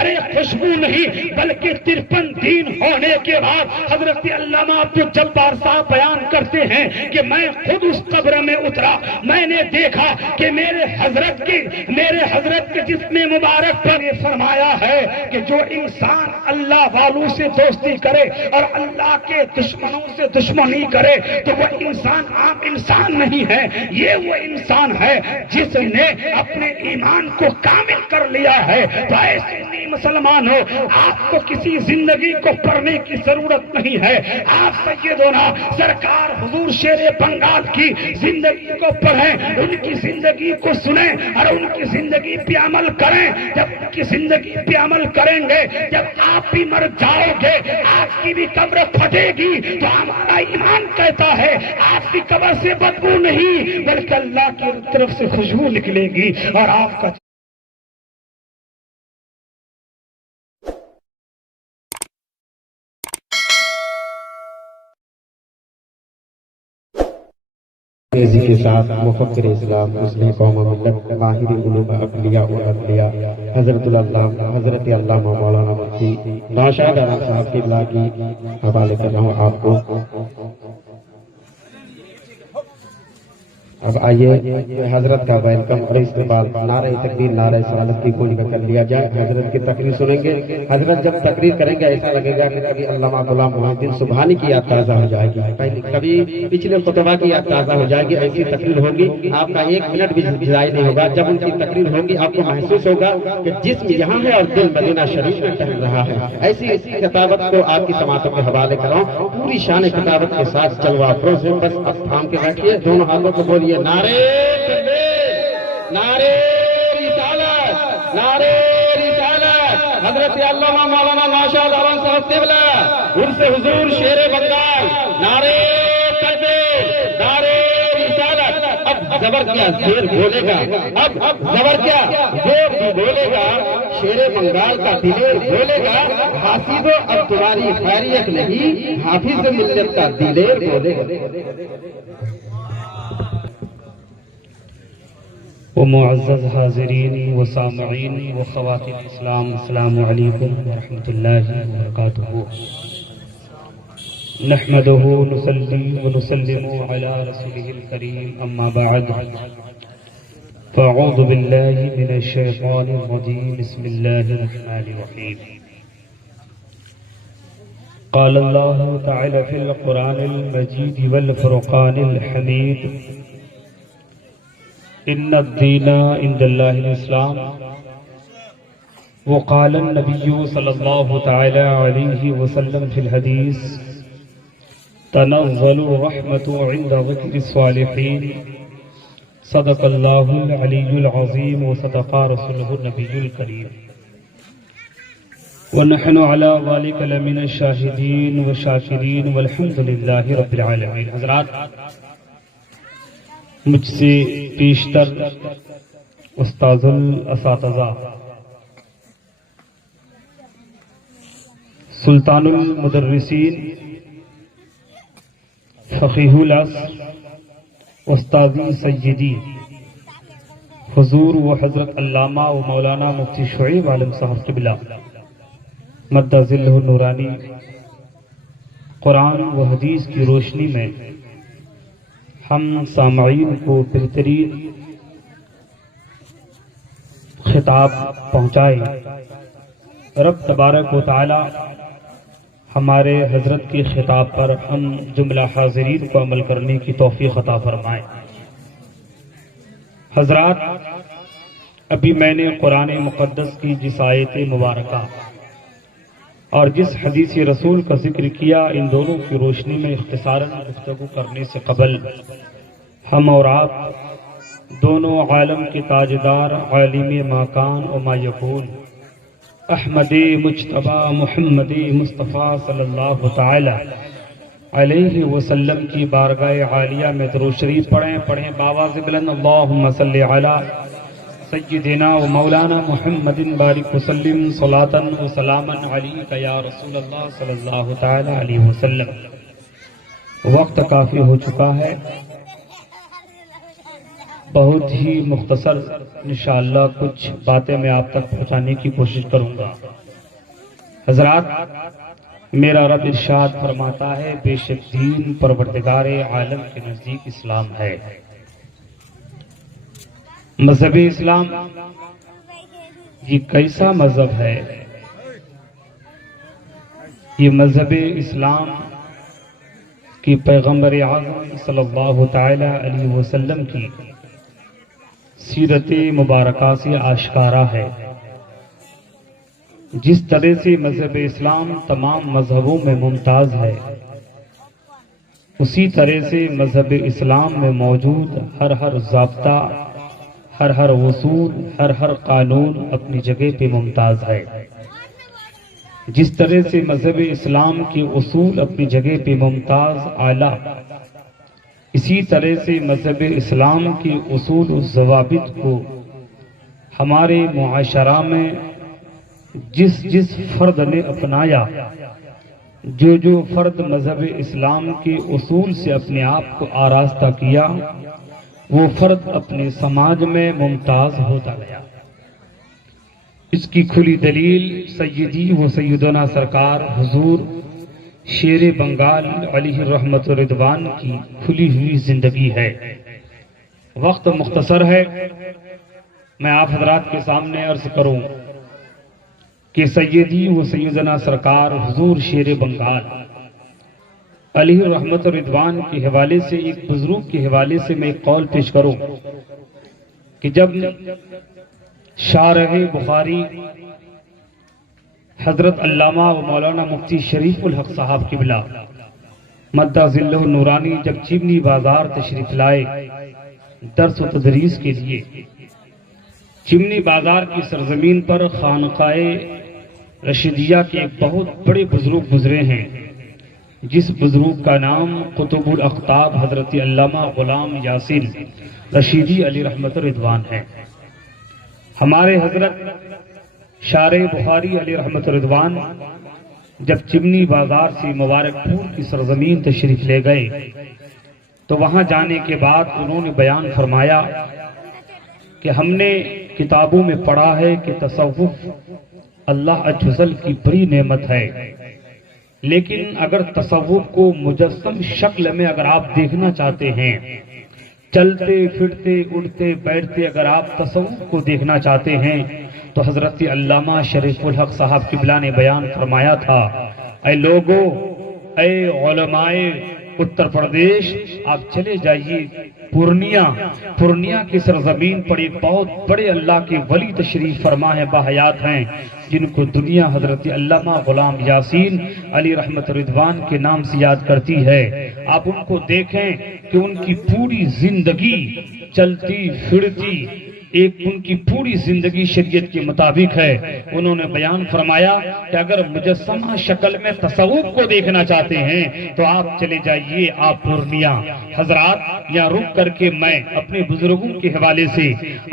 ارے خوشبو نہیں بلکہ 53 دن ہونے کے بعد حضرت علامہ عبدالجبار صاحب بیان کرتے ہیں کہ میں خود اس قبر میں اترا، میں نے دیکھا کہ میرے حضرت کے جسم مبارک پر یہ فرمایا ہے کہ جو انسان اللہ والوں سے دوستی کرے اور اللہ کے دشمنوں سے دشمنی کرے تو وہ انسان عام انسان نہیں ہے، یہ وہ انسان ہے جس نے اپنے ایمان کو کامل کر لیا ہے۔ تو ایسے نہیں مسلمان ہو، آپ کو کسی زندگی کو پڑھنے کی ضرورت نہیں ہے، آپ سیدنا سرکار حضور شیر بنگال کی زندگی کو پڑھیں، ان کی زندگی کو سنیں اور ان کی زندگی پہ عمل کریں۔ جب ان کی زندگی پہ عمل کریں گے، جب آپ بھی مر جاؤ گے، آپ کی بھی قبر پھٹے گی تو ہمارا ایمان کہتا ہے آپ کی قبر سے بدبو نہیں بلکہ اللہ کی طرف سے خوشبو نکلے گی اور آپ کا تیزی کے ساتھ مفکر اسلام مسلم قوم و ملت ماہر علوم عقلیہ و عدلیہ حضرت علامہ مولانا مفتی نوشاد احمد صاحب کی بلا کی حوالے کر رہا ہوں آپ کو۔ اب آئیے حضرت کا ویلکم اور اس کے بعد نعرہ تکبیر نعرہ سعادت کی گونج کر لیا جائے۔ حضرت کی تقریر سنیں گے، حضرت جب تقریر کریں گے ایسا لگے گا کہ کبھی علامہ غلام محی الدین سبحانی کی یاد تازہ ہو جائے گی، کبھی پچھلے خطبہ کی یاد تازہ ہو جائے گی۔ ایسی تقریر ہوگی آپ کا 1 منٹ بھی ضائع نہیں ہوگا۔ جب ان کی تقریر ہوگی آپ کو محسوس ہوگا کہ جسم یہاں ہے اور دل مدینہ شریف میں ٹہل رہا ہے۔ ایسی خطابت کو آپ کی سماعتوں کے حوالے کراؤں، پوری شان خطابت کے ساتھ جلوہ افروز ہے۔ بس اب تھام کے بیٹھیے، دونوں ہاتھوں کو بولیے نعرے تکبیر، نعرے رسالت، نعرے رسالت۔ حضرت علامہ مولانا نوشاد احمد صاحب قبلہ عرف حضور شیر بنگال، نعرے تکبیر، نعرے رسالت۔ اب زبر کیا زیر بولے گا، اب زبر کیا زور بھی بولے گا، شیر بنگال کا دلیر بولے گا۔ حافظ اب تمہاری خیریت نہیں، حافظ ملت کا دلیر بولے گا۔ ومعزز حاضرین و سامعین و خواتین اسلام، السلام علیکم ورحمۃ اللہ وبرکاتہ۔ نحمده نصلی و نسلم علی رسوله الکریم، اما بعد فاعوذ باللہ من الشیطان الرجیم، بسم اللہ الرحمن الرحیم۔ قال اللہ تعالی فی القرآن المجید والفرقان الحمید، ان الدین عند اللہ الاسلام، وقال النبی صلی اللہ تعالی علیہ وسلم فی الحدیث، تنزل الرحمت عند ذکر الصالحین، صدق اللہ العلی العظیم وصدق رسولہ النبی الکریم، ونحن علی ذلک لمن الشاہدین والشاکرین والحمد للہ رب العالمین۔ حضرات، مجھ سے پیشتر استاذ الاساتذہ سلطان المدرسین فقیہ العصر استاذی سیدی حضور و حضرت علامہ و مولانا مفتی شعیب عالم صاحب قبلہ مد ظلہ نورانی، قرآن و حدیث کی روشنی میں ہم سامعین کو بہترین خطاب پہنچائے۔ رب تبارک و تعالی ہمارے حضرت کی خطاب پر ہم جملہ حاضرین کو عمل کرنے کی توفیق عطا فرمائے۔ حضرات، ابھی میں نے قرآن مقدس کی جس آیت مبارکہ اور جس حدیث رسول کا ذکر کیا، ان دونوں کی روشنی میں اختصاراً گفتگو کرنے سے قبل ہم اور آپ دونوں عالم کے تاجدار، عالم ماکان و ما یکون، احمد مجتبی محمد مصطفیٰ صلی اللہ تعالی علیہ وسلم کی بارگاہ عالیہ میں درود شریف پڑھیں باواز بلند، اللہم صلی علی سیدنا و مولانا محمد بارک وسلم صلاۃ و سلاما علیک یا رسول اللہ صلی اللہ تعالی علیہ وسلم۔ وقت کافی ہو چکا ہے، بہت ہی مختصر انشاءاللہ کچھ باتیں میں آپ تک پہنچانے کی کوشش کروں گا۔ حضرات، میرا رب ارشاد فرماتا ہے بے شک دین پروردگار عالم کے نزدیک اسلام ہے۔ مذہب اسلام یہ کیسا مذہب ہے؟ یہ مذہب اسلام کی پیغمبر اعظم صلی اللہ تعالی علیہ وسلم کی سیرت مبارکہ سے آشکارا ہے۔ جس طرح سے مذہب اسلام تمام مذہبوں میں ممتاز ہے، اسی طرح سے مذہب اسلام میں موجود ہر ضابطہ، ہر اصول، ہر قانون اپنی جگہ پہ ممتاز ہے۔ جس طرح سے مذہب اسلام کے اصول اپنی جگہ پہ ممتاز اعلیٰ، اسی طرح سے مذہب اسلام کے اصول و ضوابط کو ہمارے معاشرہ میں جس فرد نے اپنایا، جو فرد مذہب اسلام کے اصول سے اپنے آپ کو آراستہ کیا، وہ فرد اپنے سماج میں ممتاز ہوتا گیا۔ اس کی کھلی دلیل سیدی و سیدنا سرکار حضور شیر بنگال علیہ رحمت و رضوان کی کھلی ہوئی زندگی ہے۔ وقت مختصر ہے، میں آپ حضرات کے سامنے عرض کروں کہ سیدی و سیدنا سرکار حضور شیر بنگال علیہ رحمت و رضوان کے حوالے سے، ایک بزرگ کے حوالے سے میں ایک قول پیش کروں کہ جب شارح بخاری حضرت علامہ و مولانا مفتی شریف الحق صاحب قبلہ مدہ ظلہ نورانی جب چمنی بازار تشریف لائے درس و تدریس کے لیے، چمنی بازار کی سرزمین پر خانقاہ رشیدیہ کے ایک بہت بڑے بزرگ گزرے ہیں، جس بزرگ کا نام قطب الاقطاب حضرت علامہ غلام یاسین رشیدی علی رحمت رضوان ہے۔ ہمارے حضرت شارح بخاری علی رحمت رضوان جب چمنی بازار سے مبارک پور کی سرزمین تشریف لے گئے تو وہاں جانے کے بعد انہوں نے بیان فرمایا کہ ہم نے کتابوں میں پڑھا ہے کہ تصوف اللہ عز و جل کی بڑی نعمت ہے، لیکن اگر تصوف کو مجسم شکل میں اگر آپ دیکھنا چاہتے ہیں، چلتے پھرتے اٹھتے بیٹھتے اگر آپ تصوف کو دیکھنا چاہتے ہیں، تو حضرت علامہ شریف الحق صاحب قبلہ نے بیان فرمایا تھا، اے لوگو، اے علماء اتر پردیش، آپ چلے جائیے پورنیہ کی سرزمین پر ایک بہت بڑے اللہ کے ولی تشریف فرما ہے، باحیات ہیں، جن کو دنیا حضرت علامہ غلام یاسین علی رحمت رضوان کے نام سے یاد کرتی ہے۔ آپ ان کو دیکھیں کہ ان کی پوری زندگی چلتی پھرتی، ایک ان کی پوری زندگی شریعت کے مطابق ہے۔ انہوں نے بیان فرمایا کہ اگر مجسمہ شکل میں تصوف کو دیکھنا چاہتے ہیں تو آپ چلے جائیے آپ پورنیہ۔ حضرات، یہاں رک کر کے میں اپنے بزرگوں کے حوالے سے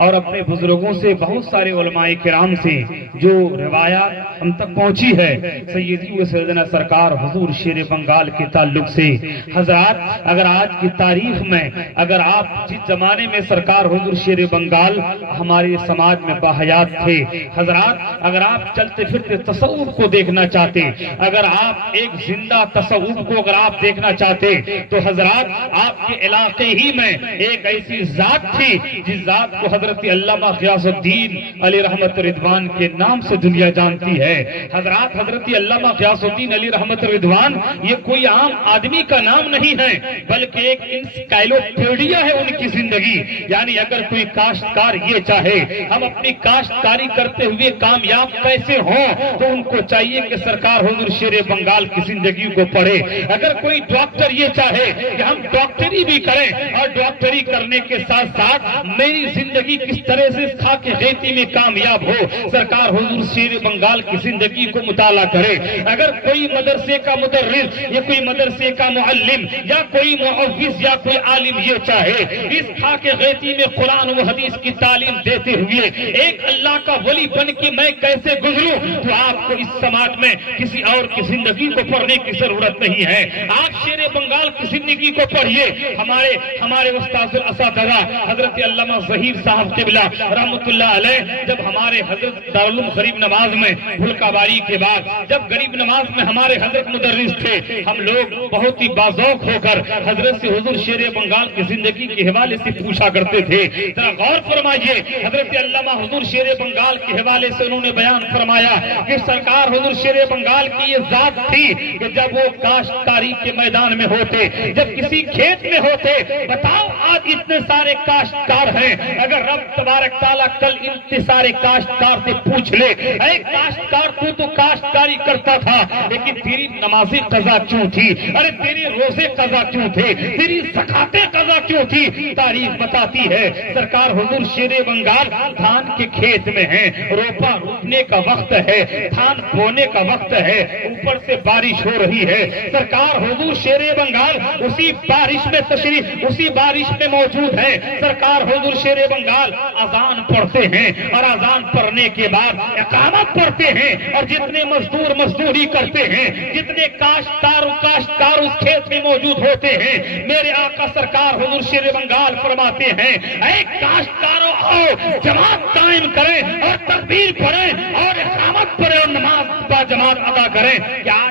اور اپنے بزرگوں سے بہت سارے علماء کرام سے جو روایات ہم تک پہنچی ہے سیدی و سیدنا سرکار حضور شیر بنگال کے تعلق سے، حضرات اگر آج کی تاریخ میں اگر آپ جس زمانے میں سرکار حضور شیر بنگال ہمارے سماج میں باحیات تھے، حضرات اگر آپ چلتے پھرتے تصوف کو دیکھنا چاہتے، اگر آپ ایک زندہ تصوف کو اگر آپ دیکھنا چاہتے تو حضرات آپ کے علاقے ہی میں ایک ایسی ذات تھی جس ذات کو حضرت علامہ غیاث الدین علی رحمت رضوان کے نام سے دنیا جانتی ہے۔ حضرات حضرت علامہ غیاث الدین علی رحمت رضوان یہ کوئی عام آدمی کا نام نہیں ہے، بلکہ ایک انسائکلوپیڈیا ہے ان کی زندگی۔ یعنی اگر کوئی کاشتکار یہ چاہے ہم اپنی کاشتکاری کرتے ہوئے کامیاب کیسے ہوں تو ان کو چاہیے کہ سرکار حضور شیر بنگال کی زندگی کو پڑھے۔ اگر کوئی ڈاکٹر یہ چاہے کہ ہم ڈاکٹری بھی کریں اور ڈاکٹری کرنے کے ساتھ ساتھ میری زندگی کس طرح سے خاک غیتی میں کامیاب ہو، سرکار حضور شیر بنگال کی زندگی کو مطالعہ کرے۔ اگر کوئی مدرسے کا مدرس یا کوئی مدرسے کا معلم یا کوئی معوذ یا کوئی عالم یہ چاہے اس خاک غیتی میں قرآن و حدیث کی تعلیم دیتے ہوئے ایک اللہ کا ولی بن کے میں کیسے گزروں، تو آپ کو اس سماج میں کسی اور کی زندگی کو پڑھنے کی ضرورت نہیں ہے. آپ شیر بنگال کی زندگی کو پڑھیے. ہمارے استاذ الاساتذہ حضرت علامہ ظہیر صاحب قبلہ رحمۃ اللہ علیہ جب ہمارے حضرت دارالعلوم غریب نواز میں پھلکا باری کے بعد جب غریب نواز میں ہمارے حضرت مدرس تھے، ہم لوگ بہت ہی باذوق ہو کر حضرت سے حضور شیر بنگال کی زندگی کے حوالے سے پوچھا کرتے تھے. ذرا غور فرمائیے، حضرت علامہ حضور شیر بنگال کے حوالے سے انہوں نے بیان فرمایا کہ سرکار حضور شیر بنگال کی یہ ذات تھی کہ جب وہ کاشتکاری کے میدان میں ہوتے، جب کسی کھیت میں ہوتے، بتاؤ آج اتنے سارے کاشتکار ہیں، اگر رب تبارک تعالیٰ کل اتنے سارے کاشتکار سے پوچھ لے، اے کاشتکار تو کاشتکاری کرتا تھا لیکن تیری نمازیں قضا کیوں تھی، ارے تیری روزے قضا کیوں تھے، تیری زکاتیں قضا کیوں تھی؟ تاریخ بتاتی ہے سرکار حضور شیر بنگال دھان کے کھیت میں ہیں، روپا روپنے کا وقت ہے، دھان بونے کا وقت ہے، اوپر سے بارش ہو رہی ہے، سرکار حضور شیر بنگال اسی بارش میں تشریف، اسی بارش میں موجود ہے. سرکار حضور شیر بنگال اذان پڑھتے ہیں اور اذان پڑھنے کے بعد اقامت پڑھتے ہیں، اور جتنے مزدور مزدوری کرتے ہیں، جتنے کاشتکار اس کھیت میں موجود ہوتے ہیں، میرے آقا سرکار حضور شیر بنگال فرماتے ہیں اے کاشتکاروں آؤ جماعت قائم کریں اور تکبیر پڑھیں اور اقامت پڑھیں اور نماز با جماعت ادا کریں. کیا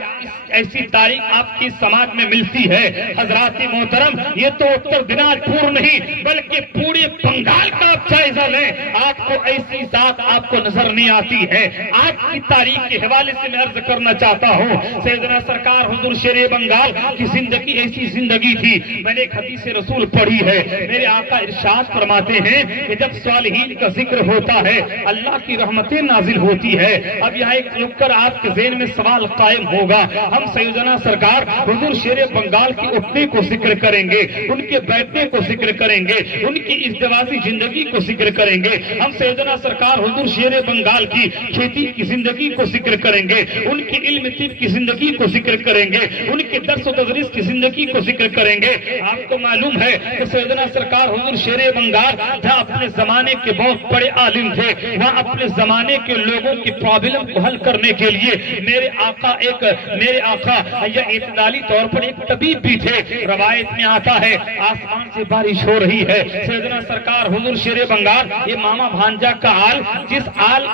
ایسی تاریخ آپ کی سماج میں ملتی ہے؟ حضرات محترم، یہ تو اتر دناج پور نہیں بلکہ پورے بنگال کا آپ جائزہ لیں، آپ کو ایسی ذات آپ کو نظر نہیں آتی ہے. آج کی تاریخ کے حوالے سے میں عرض کرنا چاہتا ہوں، سیدنا سرکار حضور شیر بنگال کی زندگی ایسی زندگی تھی. میں نے ایک حدیث رسول پڑھی ہے، میرے آقا ارشاد فرماتے ہیں کہ جب صالحین کا ذکر ہوتا ہے اللہ کی رحمتیں نازل ہوتی ہے. اب یہاں ایک رک کر آپ کے ذہن میں سوال قائم ہوگا، ہم سیدنا سرکار حضور شیر بنگال کے اٹھنے کو ذکر کریں گے، ان کے بیٹھنے کو ذکر کریں گے، ان کی ازدواجی زندگی کو ذکر کریں گے، ہم سیدنا سرکار حضور شیر بنگال کی کھیتی کی زندگی کو ذکر کریں گے، ان کی علم طب کی زندگی کو ذکر کریں گے، ان کے درس و تدریس کی زندگی کو ذکر کریں گے. آپ کو معلوم ہے کہ سیدنا سرکار حضور شیر بنگال جہاں اپنے زمانے کے بہت بڑے عالم تھے، وہاں اپنے زمانے کے لوگوں کی پرابلم کو حل کرنے کے لیے میرے آقا یا اعتدالی طور پر ایک طبیب بھی تھے. روایت میں آتا ہے آسمان سے بارش ہو رہی ہے، سیدنا سرکار حضور شیر بنگال یہ ماما بھانجا کا آل، جس آل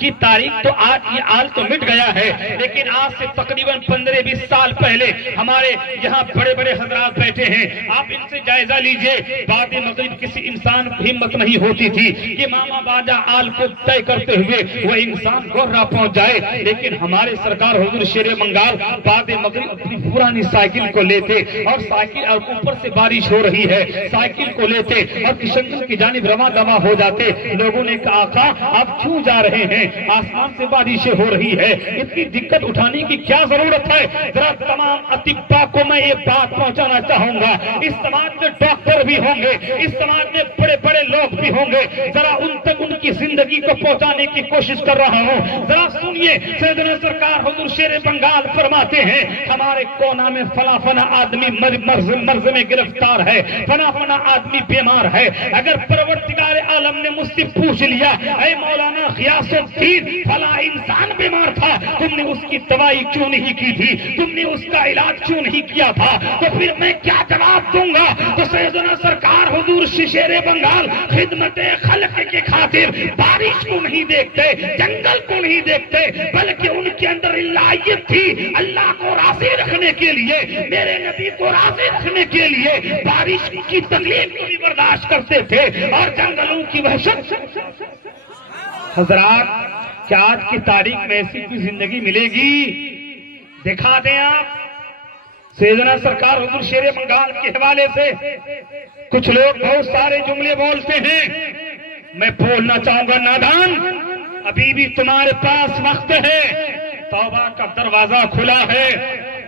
کی تاریخ تو آج یہ آل تو مٹ گیا ہے، لیکن آج سے تقریباً 15-20 سال پہلے ہمارے یہاں بڑے بڑے حضرات بیٹھے ہیں، آپ ان سے جائزہ لیجئے. بعد مغرب کسی انسان کی ہمت نہیں ہوتی تھی کہ ماما بھانجا آل کو طے کرتے ہوئے وہ انسان گورا پہنچ جائے، لیکن ہمارے سرکار حضور شیر بنگال بعد مغرب اپنی پرانی سائیکل کو لیتے اور سائیکل اور اوپر سے بارش ہو رہی ہے، سائیکل کو لیتے اور کشن گنج کی جانب رواں دوا ہو جاتے. لوگوں نے کہا آقا آپ کیوں جا رہے ہیں؟ آسمان سے بارشیں ہو رہی ہے، اتنی دقت اٹھانے کی کیا ضرورت ہے؟ ذرا تمام اطباء کو میں یہ بات پہنچانا چاہوں گا، اس سماج میں ڈاکٹر بھی ہوں گے، اس سماج میں بڑے بڑے لوگ بھی ہوں گے، ذرا ان تک ان کی زندگی کو پہنچانے کی کوشش کر رہا ہوں. ذرا سنیے، سیدنا سرکار حضور شیر بنگال فرماتے ہیں ہمارے کونا میں فلاں فلاں آدمی مرض میں گرفتار ہے، فلاں فلاں آدمی بیمار ہے. اگر پروردگار عالم نے مجھ سے پوچھ لیا اے مولانا غیاث الدین فلاں انسان بیمار تھا، تم نے اس کی دوائی کیوں نہیں کی تھی، تم نے اس کا علاج کیوں نہیں کیا تھا، تو پھر میں کیا جواب دوں گا؟ تو سیدنا سرکار حضور شیر بنگال خدمت خلق کے خاطر بارش کو نہیں دیکھتے، جنگل کو نہیں دیکھتے، بلکہ ان کے اندر الہیت تھی. اللہ کو راضی رکھنے کے لیے، میرے نبی کو راضی رکھنے کے لیے بارش کی تکلیف کو بھی برداشت کرتے تھے اور جنگلوں کی وحشت. حضرات کیا آج کی تاریخ میں ایسی کوئی زندگی ملے گی؟ دکھا دیں آپ. سیدنا سرکار حضور شیر بنگال کے حوالے سے کچھ لوگ بہت سارے جملے بولتے ہیں، میں بولنا چاہوں گا نادان، ابھی بھی تمہارے پاس وقت ہے، توبہ کا دروازہ کھلا ہے،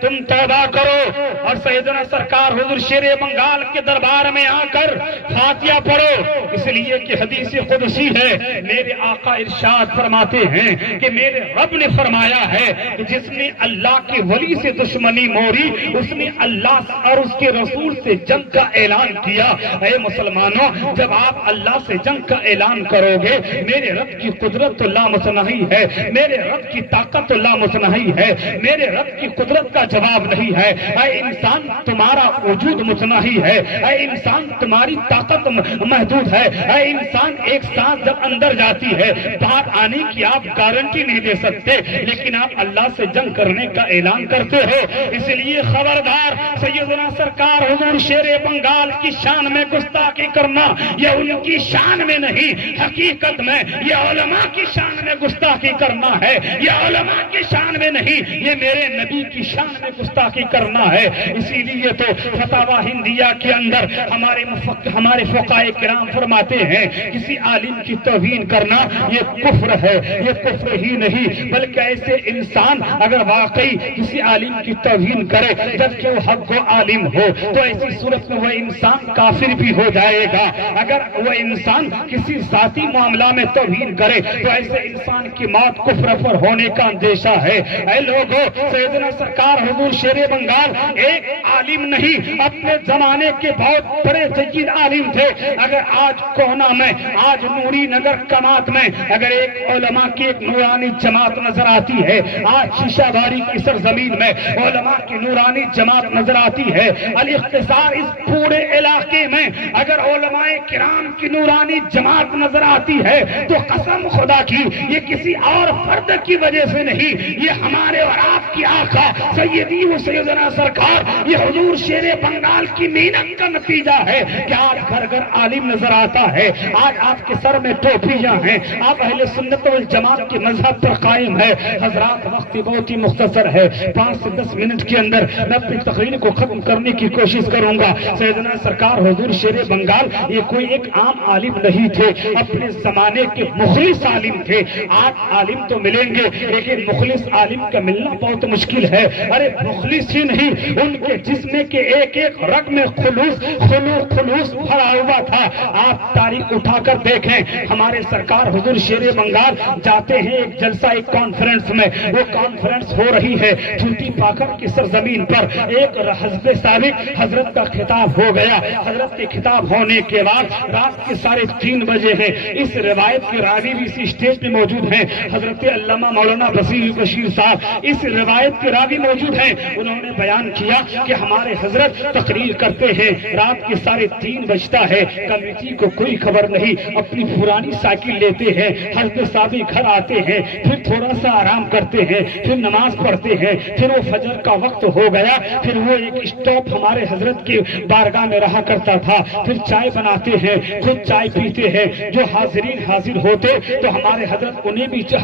تم توبہ کرو اور سیدنا سرکار حضور شیر بنگال کے دربار میں آ کر فاتحہ پڑھو، اس لیے کہ حدیث قدسی ہے، میرے آقا ارشاد فرماتے ہیں کہ میرے رب نے فرمایا ہے کہ جس نے اللہ کے ولی سے دشمنی موری اس نے اللہ اور اس کے رسول سے جنگ کا اعلان کیا۔ اے مسلمانوں، جب آپ اللہ سے جنگ کا اعلان کرو گے، میرے رب کی قدرت تو لامتناہی ہے، میرے رب کی طاقت تو لامتناہی ہے، میرے رب کی قدرت کا جواب نہیں ہے۔ اے انسان، تمہارا وجود متناہی ہے، اے انسان تمہاری طاقت محدود ہے، اے انسان ایک سانس جب اندر جاتی ہے باہر آنے کی آپ گارنٹی نہیں دے سکتے، لیکن آپ اللہ سے جنگ کرنے کا اعلان کرتے ہو۔ اس لیے خبردار، سیدنا سرکار حضور شیر بنگال کی شان میں گستاخی کرنا یہ ان کی شان میں نہیں، حقیقت میں یہ علماء کی شان میں گستاخی کرنا ہے، یہ علماء کی شان میں نہیں، یہ میرے نبی کی شان میں گستاخی کرنا ہے۔ اسی لیے تو فتاوی ہندیہ کے اندر ہمارے فقہائے کرام فرماتے ہیں کسی عالم کی توہین کرنا یہ کفر ہے، یہ کفر ہی نہیں بلکہ ایسے انسان اگر واقعی کسی عالم کی توہین کرے جبکہ وہ حق و عالم ہو تو ایسی صورت میں وہ انسان کافر بھی ہو جائے گا۔ اگر وہ انسان کسی ذاتی معاملہ میں توہین کرے تو ایسے انسان کی موت کفر پر ہونے کا اندیشہ ہے۔ اے لوگوں، سیدنا سرکار حضور شیر بنگال ایک عالم نہیں، اپنے زمانے کے بہت بڑے سید عالم تھے۔ اگر آج کونا میں، آج نوری نگر کمات میں اگر ایک علماء کی ایک نورانی جماعت نظر آتی ہے، آج شیشہ باری کی سرزمین میں علماء کی نورانی جماعت نظر آتی ہے، الاختصار اس پورے علاقے میں اگر علماء کرام کی نورانی جماعت نظر آتی ہے تو قسم خدا کی یہ کسی اور فرد کی وجہ سے نہیں، یہ ہمارے اور آپ کی آقا سیدی و سیدنا سرکار یہ حضور شیر بنگال کی محنت کا نتیجہ ہے کہ آج گھر گھر عالم نظر آتا ہے، آج آپ کے سر میں ٹوپیاں ہیں، آپ اہل سنت والجماعت کے مذہب پر قائم ہے۔ حضرات، وقت بہت ہی مختصر ہے، 5 سے 10 منٹ کے اندر میں اپنی تقریر کو ختم کرنے کی کوشش کروں گا۔ سیدنا سرکار حضور شیر بنگال یہ کوئی ایک عام عالم نہیں تھے، اپنے زمانے کے مخلص عالم تھے۔ آج عالم تو ملیں گے لیکن مخلص عالم کا ملنا بہت مشکل ہے۔ ارے مخلص ہی نہیں، ان کے جسم کے ایک ایک رگ میں خلوص بھرا ہوا تھا۔ آپ تاریخ اٹھا کر دیکھیں، ہمارے سرکار حضور شیر بنگال جاتے ہیں ایک جلسہ، ایک کانفرنس میں، وہ کانفرنس ہو رہی ہے چوٹی پاکر کی سرزمین پر، ایک حزب سابق حضرت کا خطاب ہو گیا۔ حضرت کے خطاب ہونے کے بعد رات کے 3:30 بجے ہیں، اس روایت کے راوی بھی اسی اسٹیج پہ موجود ہیں، حضرت علامہ مولانا بشیر صاحب اس روایت کے راوی موجود ہیں۔ انہوں نے بیان کیا کہ ہمارے حضرت تقریر کرتے ہیں، رات کے 3:30 بجتا ہے، کمیٹی کو کوئی خبر نہیں، اپنی پرانی سائیکل لیتے ہیں، حضرت صاحب گھر آتے ہیں، پھر تھوڑا سا آرام کرتے ہیں، پھر نماز پڑھتے ہیں، پھر وہ فجر کا وقت ہو گیا، پھر وہ ایک اسٹاپ ہمارے حضرت کی بارگاہ میں رہا کرتا تھا، پھر چائے بناتے ہیں، خود چائے پیتے ہیں، جو حاضرین حاضر ہوتے تو ہمارے حضرت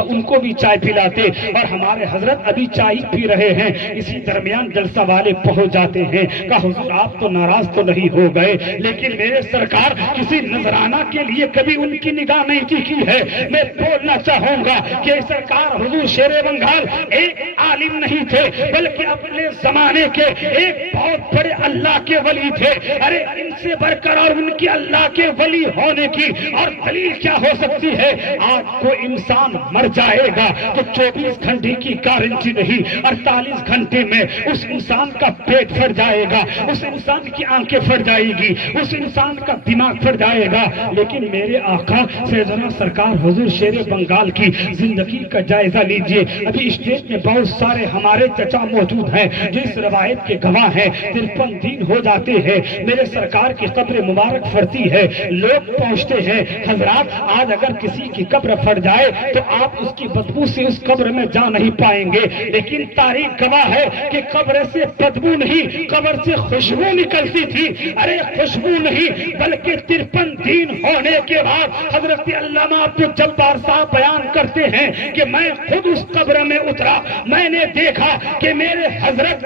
ان کو بھی چائے پلاتے، اور ہمارے حضرت ابھی چائے پی رہے ہیں، اسی درمیان جلسہ والے پہنچ جاتے ہیں۔ کہا حضور آپ تو ناراض تو نہیں ہو گئے، لیکن میرے سرکار کسی نذرانہ کے لیے کبھی ان کی نگاہ نہیں ٹکی ہے۔ میں بولنا چاہوں گا کہ سرکار حضور شیر بنگال ایک عالم نہیں تھے بلکہ اپنے زمانے کے ایک بہت بڑے اللہ کے ولی تھے۔ ارے ان سے بڑھ کر اور ان کی اللہ کے ولی ہونے کی اور دلیل کیا ہو سکتی ہے؟ آج کوئی انسان مر جائے گا تو 24 گھنٹے کی گارنٹی نہیں، 48 گھنٹے میں اس انسان کا پیٹ پھٹ جائے گا، اس انسان کی آنکھیں پھٹ جائے گی، اس انسان کا دماغ پھٹ جائے گا۔ لیکن میرے آقا سیدنا سرکار حضور شیر بنگال کی زندگی کا جائزہ لیجئے۔ ابھی اسٹیج میں بہت سارے ہمارے چچا موجود ہیں جو اس روایت کے گواہ ہیں۔ 53 دن ہو جاتے ہیں، میرے سرکار کی قبر مبارک پھٹتی ہے، لوگ پہنچتے ہیں۔ حضرات، آج اگر کسی کی قبر پھٹ جائے تو آپ اس کی بدبو سے اس قبر میں جا نہیں پائیں گے، لیکن تاریخ گواہ ہے کہ قبر سے بدبو نہیں، قبر سے خوشبو نکلتی تھی۔ ارے خوشبو نہیں بلکہ 53 دن ہونے کے بعد حضرت علامہ عبدالجبار صاحب بیان کرتے ہیں کہ میں خود اس قبر میں اترا، میں نے دیکھا کہ میرے حضرت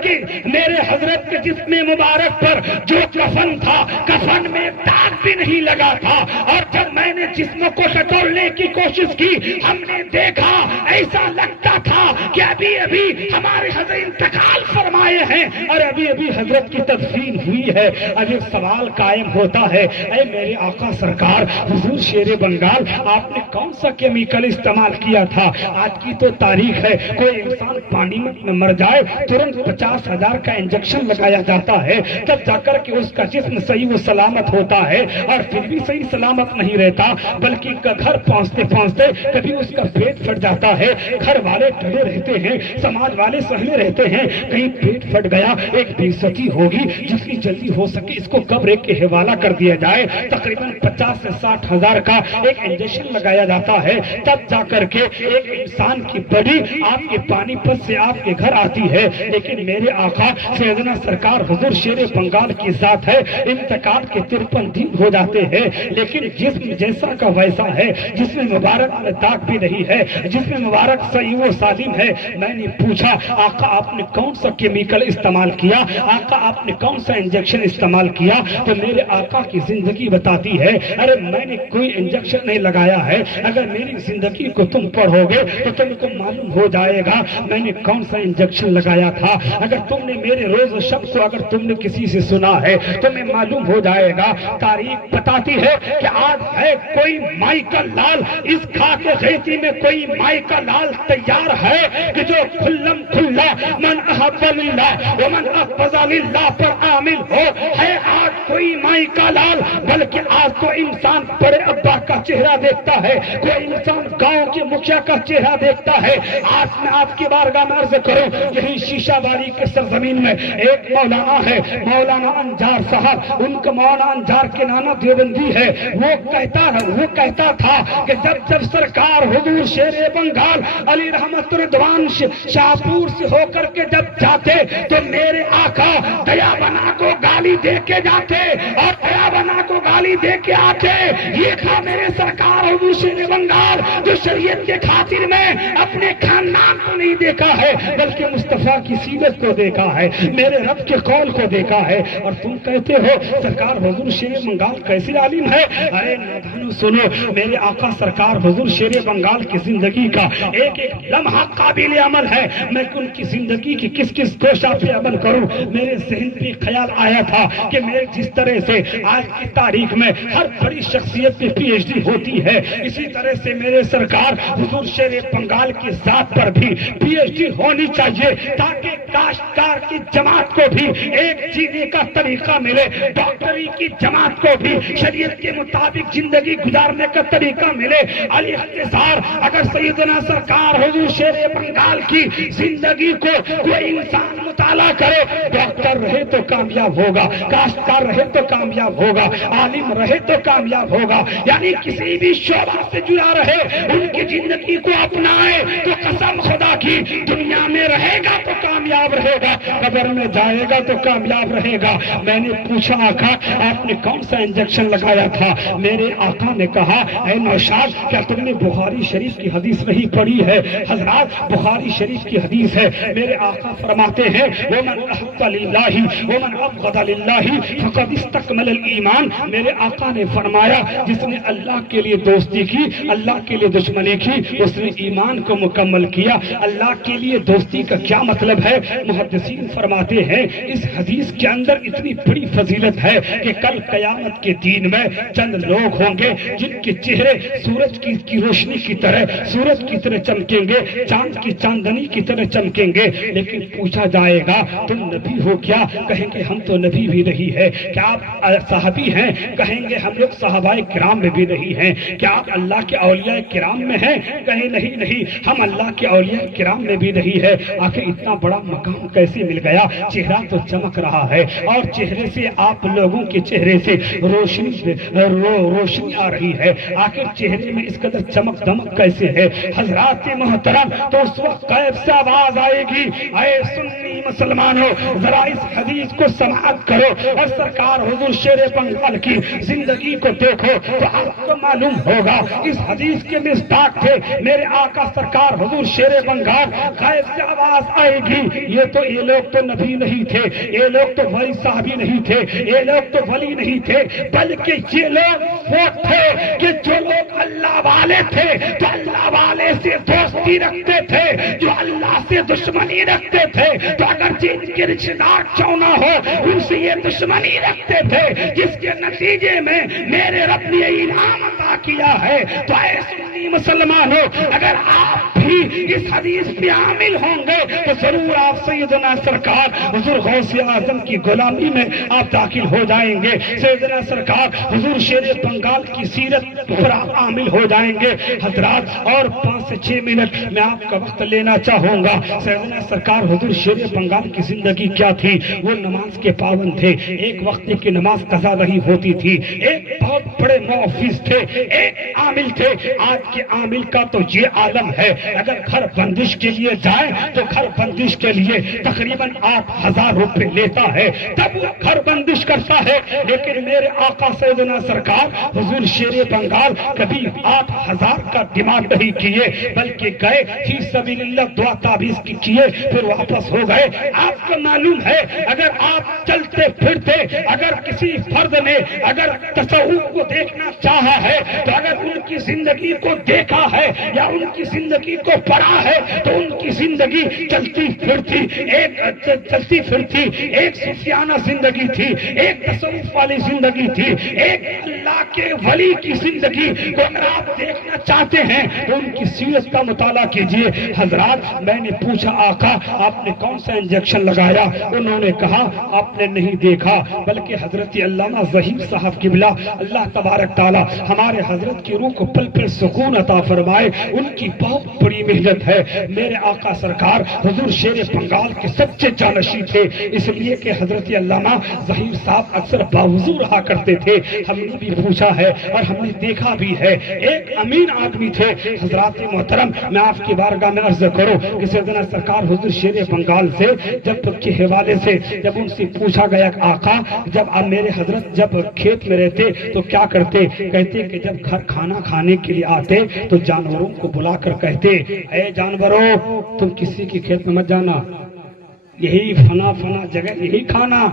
کے جسم مبارک پر جو کفن تھا، کفن میں داغ بھی نہیں لگا تھا، اور جب میں نے جسم کو ٹٹولنے کی کوشش کی، ہم نے دیکھا ایسا لگتا تھا کہ ابھی ابھی ابھی ہمارے حضرت انتقال فرمائے ہیں اور ابھی ابھی حضرت کی تدفین ہوئی ہے. اب ایک سوال قائم ہوتا ہے, اے میرے آقا سرکار حضور شیر بنگال, آپ نے کون سا کیمیکل استعمال کیا تھا؟ آج کی تو تاریخ ہے, کوئی انسان پانی میں مر جائے ترنت 50,000 کا انجیکشن لگایا جاتا ہے, تب جا کر کے اس کا جسم صحیح و سلامت ہوتا ہے, اور پھر بھی صحیح سلامت نہیں رہتا, بلکہ گھر پہنچتے پہنچتے کبھی اس کا پیٹ پھٹ جاتا ہے. گھر والے ڈرے رہتے ہیں, سماج والے سہلے رہتے ہیں, کہیں پیٹ پھٹ گیا, ایک بے عزتی ہوگی, جتنی جلدی ہو سکے اس کو قبر کے حوالہ کر دیا جائے. تقریباً 50 سے 60,000 کا ایک انجیکشن لگایا جاتا ہے, تب جا کر کے ایک انسان کی بڑی آپ کے پانی پت سے آپ کے گھر آتی ہے. لیکن میرے آقا سیدنا سرکار حضور شیر بنگال کی ذات ہے, انتقال کے 53 دن ہو جاتے ہیں, لیکن جسم جیسا کا ویسا ہے, جس میں مبارک میں داغ بھی نہیں ہے, جس میں مبارک صحیح و سالم ہے. میں نے پوچھا آقا آپ نے کون سا کیمیکل استعمال کیا, آقا آپ نے کون سا انجیکشن استعمال کیا؟ تو میرے آقا کی زندگی بتاتی ہے, ارے میں نے کوئی انجیکشن نہیں لگایا ہے, اگر میری زندگی کو تم پڑھو گے تو تم کو معلوم ہو جائے گا میں نے کون سا انجیکشن لگایا تھا. اگر تم نے میرے روز و شب کو اگر تم نے کسی سے سنا ہے تو میں معلوم ہو جائے گا. تاریخ بتاتی ہے کہ آج ہے کوئی مائی کا لال, اس خاک ریتی میں کوئی مائی کا لال تیار ہے کہ جو کھلم کھلا من احب للہ ومن احفظ للہ پر عامل ہو. ہے آج کوئی مائی کا لال, بلکہ آج تو انسان بڑے ابا کا چہرہ دیکھتا ہے, کوئی انسان گاؤں کے مکھیا کا چہرہ دیکھتا ہے. آج میں آپ کی بارگاہ میں عرض کروں, یہی شیشہ باری کے سرزمین میں ایک مولانا ہے, مولانا انجار صاحب, ان کا مولانا انجار کے نانا دیوبندی ہے. وہ کہتا تھا کہ جب سرکار حضور شیر بنگال علی رحمت رضوان شاہپور سے ہو کر کے جب جاتے تو میرے آقا دیا بنا کو گالی دے کے جاتے اور دیا بنا کو گالی دے کے آتے. یہ تھا میرے سرکار حضور شیر بنگال, جو شریعت کے خاطر میں اپنے خاندان کو نہیں دیکھا ہے بلکہ مصطفیٰ کی سیرت کو دیکھا ہے, میرے رب کے قول کو دیکھا ہے. اور تم کہتے ہو سرکار حضور شیر بنگال کیسے عالم ہے؟ ارے نادانو سنو, میرے آقا سرکار حضور شیر بنگال کی زندگی کا ایک ایک لمحہ قابل عمل ہے. میں ان کی زندگی کی کس کس گوشہ پہ عمل کروں, میرے ذہن پہ خیال آیا تھا کہ میرے جس طرح سے آج کی تاریخ میں ہر بڑی شخصیت پہ PhD ہوتی ہے, اسی طرح سے میرے سرکار حضور شیر بنگال کی ذات پر بھی PhD ہونی چاہیے, تاکہ کاشتکار کی جماعت کو بھی ایک جینے کا طریقہ ملے, ڈاکٹری کی جماعت کو بھی شریعت کے مطابق زندگی گزارنے کا طریقہ ملے. علی اختصار اگر سیدنا سرکار حضور شیر بنگال کی زندگی کو کوئی انسان مطالعہ کرے, ڈاکٹر رہے تو کامیاب ہوگا, کاشتکار رہے تو کامیاب ہوگا, عالم رہے تو کامیاب ہوگا, یعنی کسی بھی شعبہ سے جڑا رہے, ان کی زندگی کو اپنائے تو قسم خدا کی دنیا میں رہے گا تو کامیاب رہے گا, قبر میں جائے گا تو کامیاب رہے گا. میں نے پوچھا آقا آپ نے کون سا انجیکشن لگایا تھا؟ میرے آقا نے کہا اے نوشاد کیا تم نے بخاری شریف کی حدیث نہیں پڑھی ہے؟ حضرات بخاری شریف کی حدیث ہے, میرے آقا فرماتے ہیں ومن احب للہ ومن ابغض للہ فقد استکمل الایمان. میرے آقا نے فرمایا جس نے اللہ کے لیے دوستی کی, اللہ کے لیے دشمنی کی, اس نے ایمان کو مکمل کیا. اللہ کے لیے دوستی کا کیا مطلب ہے؟ محدثین فرماتے ہیں اس حدیث کے اندر اتنی بڑی فضیلت ہے کہ کل قیامت کے دن میں چند لوگ ہوں گے جن کے چہرے سورج کی روشنی کی طرح, سورج کی طرح چمکیں گے, چاند کی چاندنی کی طرح چمکیں گے, لیکن پوچھا جائے گا تم نبی ہو کیا؟ کہیں گے ہم تو نبی بھی نہیں ہے. کیا آپ صحابی ہیں؟ کہیں گے ہم لوگ صحابہ کرام میں بھی نہیں ہیں. کیا آپ اللہ کے اولیاء کرام میں ہیں؟ کہیں نہیں, ہم اللہ کے اولیاء کرام میں بھی نہیں ہے. آخر اتنا بڑا مقام کیسے مل گیا؟ چہرہ تو چمک رہا ہے اور چہرے سے آپ لوگوں کے چہرے سے روشنی آ رہی ہے, آخر چہرے میں اس قدر چمک دمک کیسے ہے؟ حضرات محترم تو اس وقت غیب سے آواز آئے گی, اے سنی مسلمانوں ذرا اس حدیث کو سماعت کرو اور سرکار حضور شیر بنگال کی زندگی کو دیکھو تو آپ کو معلوم ہوگا اس حدیث کے مصداق تھے میرے آقا سرکار حضور شیر بنگال بنگال غائب سے آواز آئے گی، یہ لوگ تو نبی نہیں تھے، یہ لوگ تو ولی صحابی نہیں تھے، یہ لوگ تو ولی نہیں تھے، بلکہ یہ لوگ وہ تھے کہ جو لوگ اللہ والے تھے تو اللہ والے سے دوستی رکھتے تھے، جو اللہ سے دشمنی رکھتے تھے تو اگر جن کے رشتے دار کیوں نہ ہو ان سے یہ دشمنی رکھتے تھے، جس کے نتیجے میں میرے رب نے انعام عطا کیا ہے۔ تو اے سنی مسلمانوں، اگر آپ بھی اس حدیث پہ عامل ہوں گے تو ضرور آپ سیدنا سرکار حضور غوث اعظم کی غلامی میں آپ داخل ہو جائیں گے، سیدنا سرکار حضور شیر بنگال کی سیرت پر آپ عامل ہو جائیں گے۔ حضرات اور 5 سے 6 منٹ میں آپ کا وقت لینا چاہوں گا۔ سیدنا سرکار حضور شیر بنگال کی زندگی کیا تھی؟ وہ نماز کے پابند تھے، ایک وقت کی نماز قضا نہیں ہوتی تھی، ایک بہت بڑے محافظ تھے، ایک عامل تھے۔ آج کے عامل کا تو یہ عالم ہے، اگر گھر بندش کے لیے جائے تو گھر بندش کے لیے تقریباً 8,000 روپے لیتا ہے، تب وہ گھر بندش کرتا ہے۔ لیکن میرے آقا سیدنا سرکار حضور شیر بنگال کبھی 8,000 کا ڈیمانڈ نہیں کیے، بلکہ گئے فی سبیل اللہ، دعا تعویذ کی کیے، پھر واپس ہو گئے۔ آپ کو معلوم ہے اگر آپ چلتے پھرتے اگر کسی فرد نے اگر تصوف کو دیکھنا چاہا ہے تو اگر ان کی زندگی کو دیکھا ہے یا ان کی زندگی کو پڑھا ہے تو ان کی زندگی چلتی پھرتی ایک صوفیانہ زندگی تھی، ایک تصوف والی زندگی تھی، ایک اللہ کے ولی کی زندگی کو اگر آپ دیکھنا چاہتے ہیں تو ان کی سیرت کا مطالعہ کیجئے۔ حضرات میں نے پوچھا آقا آپ نے کون سا انجیکشن لگایا؟ انہوں نے کہا آپ نے نہیں دیکھا، بلکہ حضرت علامہ ظہیر صاحب قبلہ اللہ تبارک تعالی ہمارے حضرت کی روح کو پل پل سکون عطا فرمائے، ان کی بہت بڑی محنت ہے۔ میرے آقا سرکار حضور شیر بنگال کے سچے جانشین تھے، اس لیے کہ حضرت علامہ ظہیر صاحب اکثر باوضو رہا کرتے تھے۔ ہم نے بھی پوچھا ہے اور ہم نے دیکھا بھی ہے، ایک امین آدمی تھے۔ حضرات محترم میں آپ کی بارگاہ میں عرض کروں کہ سیدنا سرکار حضور شیر بنگال سے جب کے حوالے سے جب ان سے پوچھا گیا آقا جب آپ میرے حضرت جب کھیت میں رہتے تو کیا کرتے؟ کہتے کہ جب گھر کھانا کھانے کے لیے آتے تو جانوروں کو بلا کر کہتے اے جانوروں تم کسی کے کھیت میں مت جانا، یہی فنا جگہ یہی کھانا،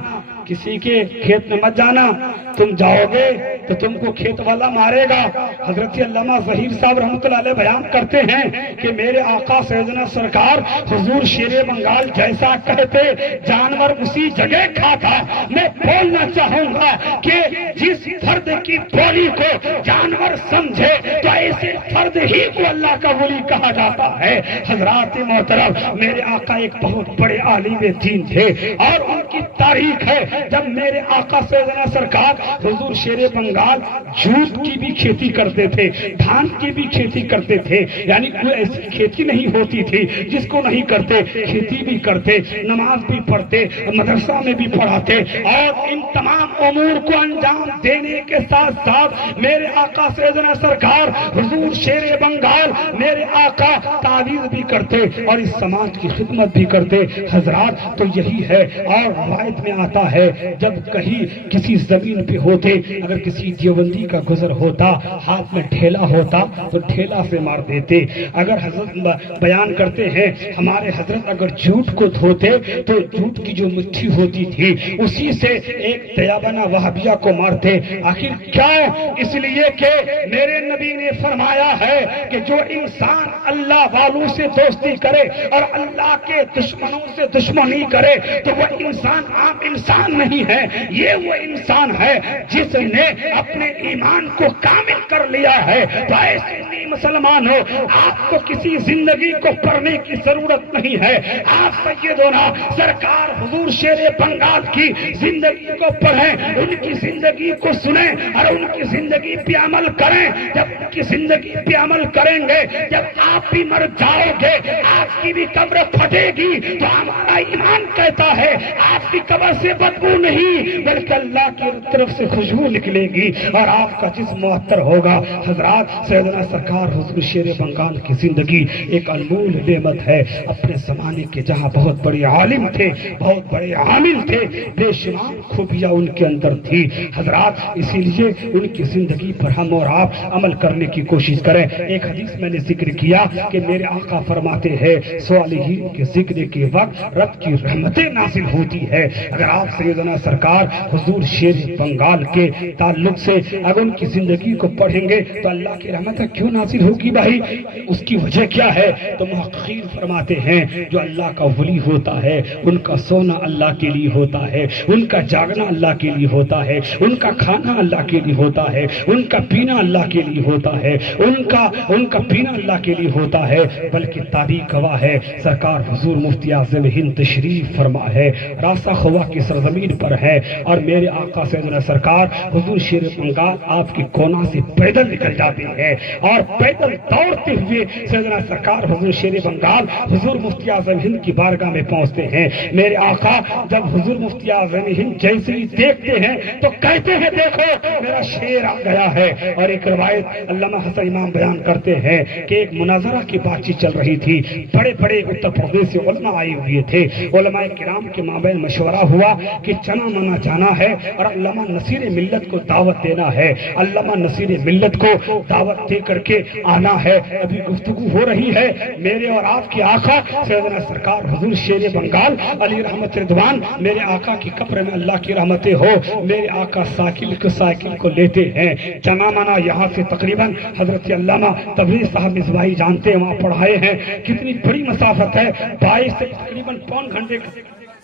کسی کے کھیت میں مت جانا، تم جاؤ گے تو تم کو کھیت والا مارے گا۔ حضرت علامہ ظہیر صاحب رحمۃ اللہ علیہ بیان کرتے ہیں کہ میرے آقا سیدنا سرکار حضور شیر بنگال جیسا کہتے جانور اسی جگہ کھاتا۔ میں بولنا چاہوں گا کہ جس فرد کی بولی کو جانور سمجھے تو ایسے فرد ہی کو اللہ کا ولی کہا جاتا ہے۔ حضرات محترم میرے آقا ایک بہت بڑے عالم دین تھے اور ان کی تاریخ ہے جب میرے آقا سیدنا سرکار حضور شیر بنگال جوت کی بھی کھیتی کرتے تھے، دھان کی بھی کھیتی کرتے تھے، یعنی کوئی ایسی کھیتی نہیں ہوتی تھی جس کو نہیں کرتے، کھیتی بھی کرتے، نماز بھی پڑھتے، مدرسہ میں بھی پڑھاتے، اور ان تمام امور کو انجام دینے کے ساتھ ساتھ میرے آقا سیدنا سرکار حضور شیر بنگال میرے آقا تعویذ بھی کرتے اور اس سماج کی خدمت بھی کرتے۔ حضرات تو یہی ہے، اور روایت میں آتا ہے جب کہیں کسی زمین پہ ہوتے اگر کسی دیوبندی کا گزر ہوتا ہاتھ میں ڈھیلا ہوتا تو ڈھیلا سے مار دیتے۔ اگر حضرت بیان کرتے ہیں ہمارے حضرت اگر جھوٹ کو دھوتے تو جھوٹ کی جو مٹھی ہوتی تھی اسی سے ایک دیابنا وہابیہ کو مارتے۔ آخر کیوں؟ اس لیے کہ میرے نبی نے فرمایا ہے کہ جو انسان اللہ والوں سے دوستی کرے اور اللہ کے دشمنوں سے دشمنی کرے تو وہ انسان عام انسان نہیں ہے، یہ وہ انسان ہے جس نے اپنے ایمان کو کامل کر لیا ہے۔ تو ایسے مسلمان ہو آپ کو کسی زندگی کو پڑھنے کی ضرورت نہیں ہے، آپ سیدنا سرکار حضور شیر بنگال کی زندگی کو پڑھیں، ان کی زندگی کو سنیں اور ان کی زندگی پہ عمل کریں۔ جب ان کی زندگی پہ عمل کریں گے، جب آپ بھی مر جاؤ گے، آپ کی بھی قبر پھٹے گی تو ہمارا ایمان کہتا ہے آپ کی قبر سے بدبو نہیں بلکہ اللہ کی طرف سے خوشبو نکلے گی اور آپ کا جسم معطر ہوگا۔ حضرات سیدنا سرکار سرکار حضور شیر بنگال کی زندگی ایک انمول نعمت ہے. اپنے زمانے کے جہاں بہت بڑے عالم تھے, بہت بڑے عامل تھے, بے شمار خوبیاں ان کے اندر تھی حضرات. اسی لیے ان کی زندگی پر ہم اور آپ عمل کرنے کی کوشش کریں. ایک حدیث میں نے ذکر کیا کہ میرے آقا فرماتے ہیں صالحین کے ذکر کے وقت رب کی رحمتیں نازل ہوتی ہے. اگر آپ سیدنا سرکار حضور شیر بنگال کے تعلق سے اگر ان کی زندگی کو پڑھیں گے تو اللہ کی رحمت کیوں نازل ہوگی بھائی؟ اس کی وجہ کیا ہے؟ تو محققین فرماتے ہیں جو اللہ کا ولی ہوتا ہے ان کا سونا اللہ کے لیے ہوتا ہے, ان کا جاگنا اللہ کے لیے ہوتا ہے, ان کا کھانا اللہ کے لیے ہوتا ہے, ان کا پینا اللہ کے لیے ہوتا ہے, ان کا پینا اللہ کے لیے ہوتا ہے. بلکہ تاریخ گواہ ہے سرکار حضور مفتی اعظم ہند تشریف فرما ہے, راستہ خوا کی سرزمین پر ہے, اور میرے آقا سیدنا سرکار حضور شیر بنگال آپ کی کونا سے پیدل نکل جاتے ہیں اور پیدل دوڑتے ہوئے سیدنا سرکار حضور شیر بنگال حضور مفتی اعظم ہند کی بارگاہ میں پہنچتے ہیں. میرے آقا جب حضور مفتی اعظم ہند جیسے ہی دیکھتے ہیں تو کہتے ہیں دیکھو میرا شیر آ گیا ہے. اور ایک روایت علامہ حسن امام بیان کرتے ہیں کہ ایک مناظرہ کی بات چیت چل رہی تھی, بڑے بڑے اتر پردیش سے علماء آئے ہوئے تھے. علماء کرام کے مابین مشورہ ہوا کہ چنا منا جانا ہے اور علامہ نصیر ملت کو دعوت دینا ہے, علامہ نصیر ملت کو دعوت دے کر کے آنا ہے. ابھی گفتگو ہو رہی ہے. میرے اور آپ کے آقا سیدنا سرکار حضور شیر بنگال علی رحمت رضوان میرے آقا کی قبر میں اللہ کی رحمتیں ہو, میرے آقا سائیکل کو لیتے ہیں. چنا منا یہاں سے تقریباً حضرت علامہ تبریز صاحب مصباحی جانتے ہیں, وہاں پڑھائے ہیں کتنی بڑی مسافت ہے, 22 سے تقریباً پون گھنٹے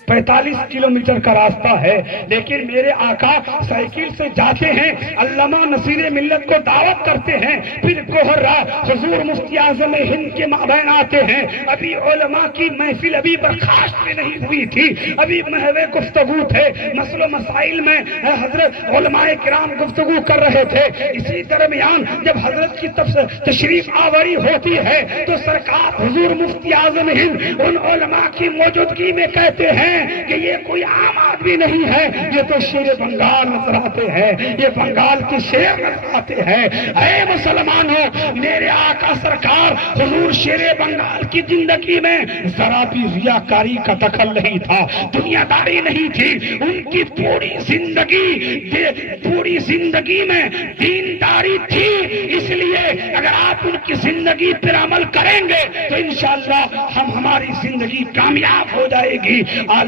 45 کلومیٹر کا راستہ ہے. لیکن میرے آقا سائیکل سے جاتے ہیں, علامہ نصیر ملت کو دعوت کرتے ہیں, پھر گوہر حضور مفتی اعظم ہند کے مابین آتے ہیں. ابھی علماء کی محفل ابھی برخاست بھی نہیں ہوئی تھی, ابھی محو گفتگو تھے, مسئلہ و مسائل میں حضرت علماء کرام گفتگو کر رہے تھے. اسی درمیان جب حضرت کی تشریف آوری ہوتی ہے تو سرکار حضور مفتی اعظم ہند ان علماء کی موجودگی میں کہتے ہیں کہ یہ کوئی عام آدمی نہیں ہے, یہ تو شیر بنگال نظر آتے ہیں, یہ بنگال کے شیر نظر آتے ہیں. اے مسلمانوں, میرے آقا سرکار حضور شیر بنگال کی زندگی میں ذرا بھی ریاکاری کا دخل نہیں تھا, دنیا داری نہیں تھی. ان کی پوری زندگی میں دینداری تھی. اس لیے اگر آپ ان کی زندگی پر عمل کریں گے تو انشاءاللہ ہماری زندگی کامیاب ہو جائے گی. عالم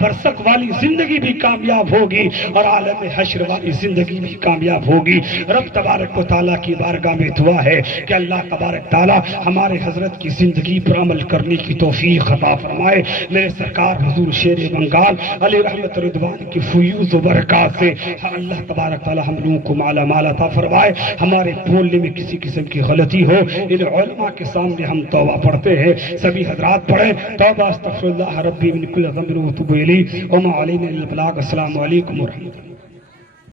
برزخ والی زندگی بھی کامیاب ہوگی اور عالم حشر والی زندگی بھی کامیاب ہوگی. رب تبارک و تعالیٰ کی بارگاہ میں دعا ہے کہ اللہ تبارک تعالیٰ ہمارے حضرت کی زندگی پر عمل کرنے کی توفیق عطا فرمائے. میرے سرکار حضور شیر بنگال علی رحمت رضوان کی فیوز و برکات سے اللہ تبارک تعالیٰ ہم لوگوں کو مالا مال عطا فرمائے. ہمارے بولنے میں کسی قسم کی غلطی ہو ان علماء کے سامنے ہم توبہ پڑھتے ہیں. سبھی حضرات پڑھیں توبہ استغفر اللہ ربی من کل ذنب واتوب الیہ وما علینا الا البلاغ. السلام علیکم ورحمۃ اللہ.